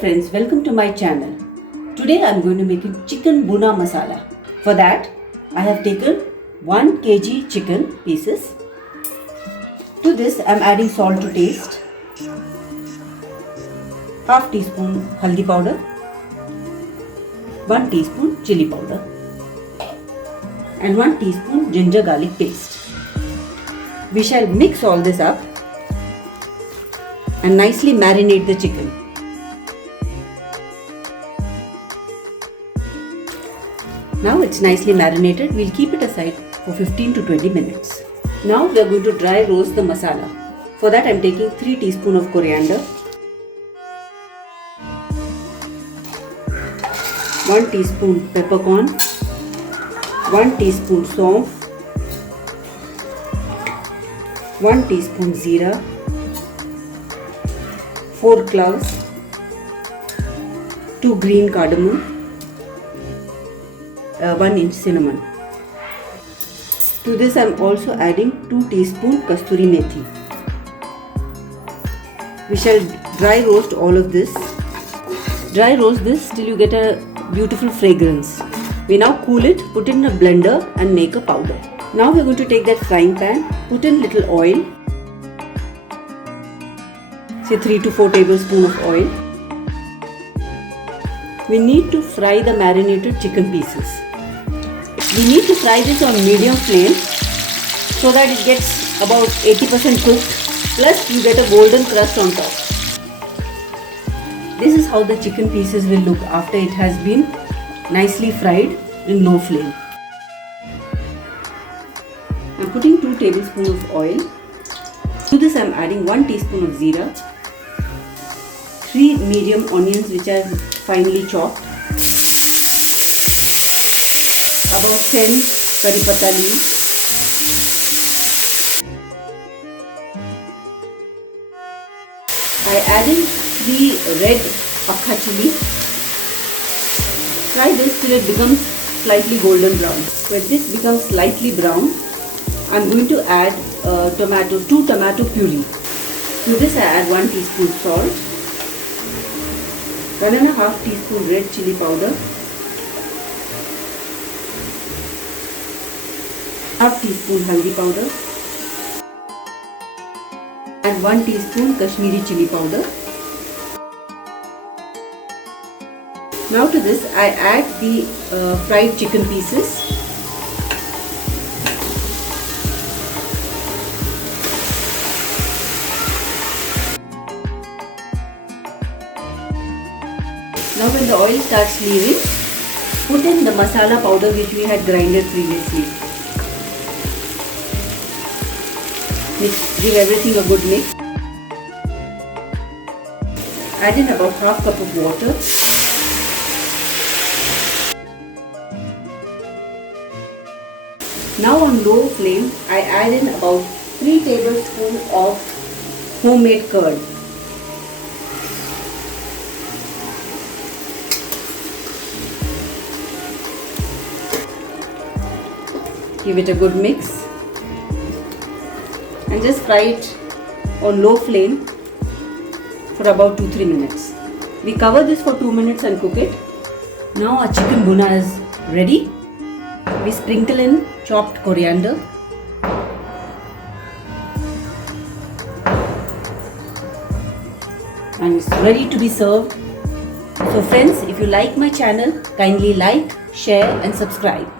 friends, welcome to my channel. Today I am going to make a chicken Bunna masala. For that I have taken 1 kg chicken pieces. To this I am adding salt to taste, half teaspoon haldi powder, 1 teaspoon chilli powder and 1 teaspoon ginger garlic paste. We shall mix all this up and nicely marinate the chicken. Now it's nicely marinated. We'll keep it aside for 15 to 20 minutes. Now we are going to dry roast the masala. For that I am taking 3 teaspoons of coriander, 1 teaspoon peppercorn, 1 teaspoon sounf, 1 teaspoon jeera, 4 cloves, 2 green cardamom, 1 inch cinnamon. To this I am also adding 2 teaspoon Kasthuri methi. We shall dry roast all of this. Dry roast this till you get a beautiful fragrance. We now cool it, put it in a blender and make a powder. Now we are going to take that frying pan, put in little oil, say 3 to 4 tablespoons of oil. We need to fry the marinated chicken pieces. We need to fry this on medium flame so that it gets about 80% cooked, plus you get a golden crust on top. This is how the chicken pieces will look after it has been nicely fried in low flame. I am putting 2 tablespoons of oil. To this I am adding 1 teaspoon of jeera, 3 medium onions which are finely chopped, about 10 curry patta leaves, I added 3 red akka chilli. Fry this till it becomes slightly golden brown. When this becomes slightly brown, I am going to add 2 tomato puree. To this I add 1 teaspoon salt, 1.5 teaspoon red chilli powder, half teaspoon haldi powder and 1 teaspoon Kashmiri chilli powder. Now to this I add the fried chicken pieces. Now when the oil starts leaving, put in the masala powder which we had grinded previously. Give everything a good mix. Add in about half cup of water. Now on low flame, I add in about 3 tablespoons of homemade curd. Give it a good mix and just fry it on low flame for about 2-3 minutes. We cover this for 2 minutes and cook it. Now our chicken Bunna is ready. We sprinkle in chopped coriander, and it's ready to be served. So friends, if you like my channel, kindly like, share and subscribe.